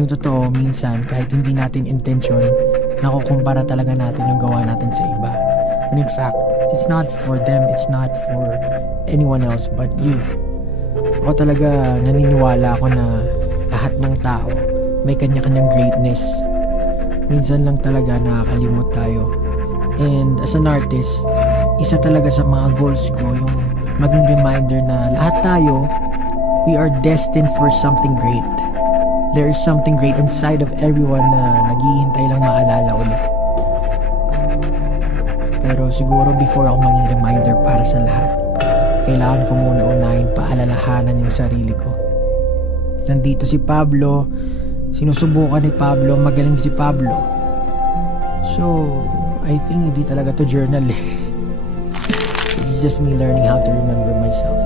Yung totoo, minsan, kahit hindi natin intention, nakukumpara talaga natin yung gawa natin sa iba. When in fact, it's not for them, it's not for anyone else but you. Ako talaga naniniwala ako na lahat ng tao may kanya-kanyang greatness. Minsan lang talaga nakakalimot tayo. And as an artist, isa talaga sa mga goals ko yung maging reminder na lahat tayo, we are destined for something great. There is something great inside of everyone na naghihintay lang maalala ulit. Pero siguro before ako maging reminder para sa lahat, kailangan ko muna unahin paalalahanan yung sarili ko. Nandito si Pablo, sinusubukan ni Pablo, magaling si Pablo. So, I think hindi talaga to journal eh. This is just me learning how to remember myself.